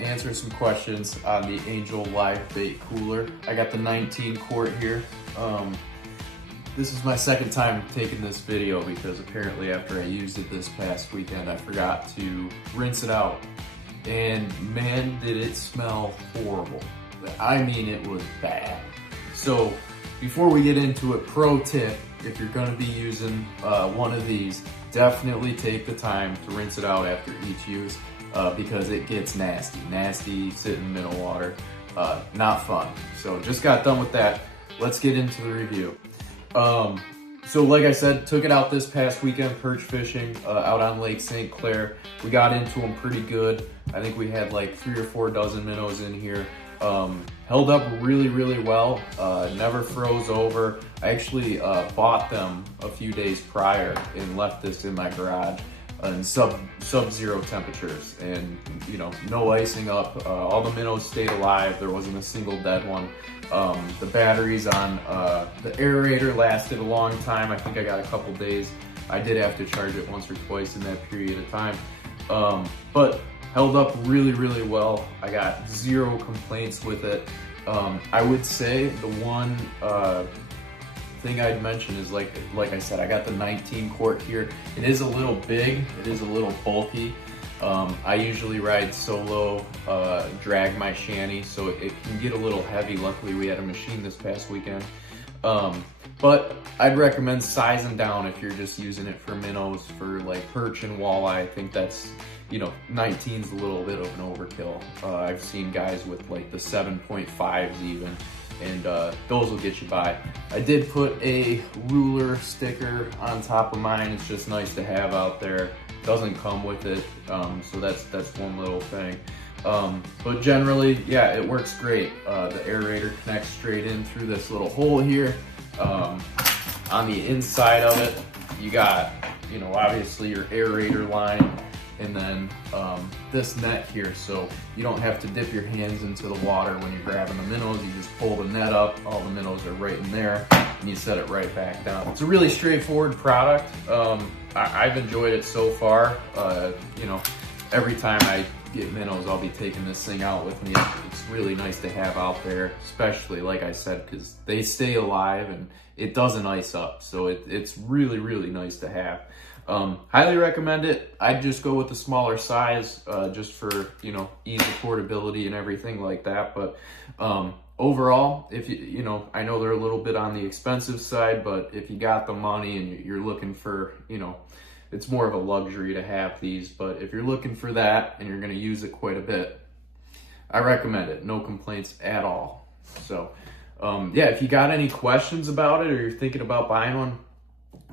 answer some questions on the Engel Live Bait Cooler. I got the 19 quart here. This is my second time taking this video because apparently after I used it this past weekend, I forgot to rinse it out. And man, did it smell horrible. I mean, it was bad. So before we get into it, pro tip, if you're gonna be using one of these, definitely take the time to rinse it out after each use because it gets nasty. Nasty, sit in middle water, not fun. So just got done with that. Let's get into the review. So like I said, took it out this past weekend perch fishing out on Lake St. Clair. We got into them pretty good. I think we had like 3 or 4 dozen minnows in here. Held up really well, never froze over. I actually bought them a few days prior and left this in my garage in sub-zero temperatures, and you know, no icing up. All the minnows stayed alive. There wasn't a single dead one. The batteries on the aerator lasted a long time. I think I got a couple days. I did have to charge it once or twice in that period of time, but held up really well. I got 0 complaints with it. I would say the one thing I'd mention is like I said, I got the 19 quart here. It is a little big, it is a little bulky. I usually ride solo, drag my shanty, so it can get a little heavy. Luckily we had a machine this past weekend. But I'd recommend sizing down if you're just using it for minnows, for like perch and walleye. I think that's, you know, 19's a little bit of an overkill. I've seen guys with like the 7.5s even, and those will get you by. I did put a ruler sticker on top of mine. It's just nice to have out there. Doesn't come with it, so that's one little thing. But generally, yeah, it works great. The aerator connects straight in through this little hole here. On the inside of it, you got, you know, obviously your aerator line, and then this net here, so you don't have to dip your hands into the water when you're grabbing the minnows. You just pull the net up, all the minnows are right in there, and you set it right back down. It's a really straightforward product. I've enjoyed it so far. You know, every time I get minnows, I'll be taking this thing out with me. It's really nice to have out there, especially like I said, because they stay alive and it doesn't ice up, so it's really nice to have. Highly recommend it. I'd just go with the smaller size, just for, you know, ease of portability and everything like that. But overall, if you know, I know they're a little bit on the expensive side, but if you got the money and you're looking for, you know, it's more of a luxury to have these, but if you're looking for that and you're going to use it quite a bit, I recommend it. No complaints at all. So yeah, if you got any questions about it or you're thinking about buying one,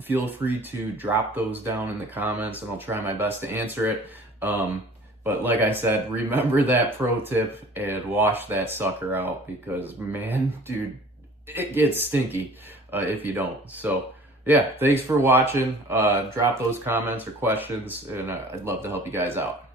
feel free to drop those down in the comments and I'll try my best to answer it. But like I said, remember that pro tip and wash that sucker out, because man, dude, it gets stinky if you don't. So yeah, thanks for watching. Drop those comments or questions, and I'd love to help you guys out.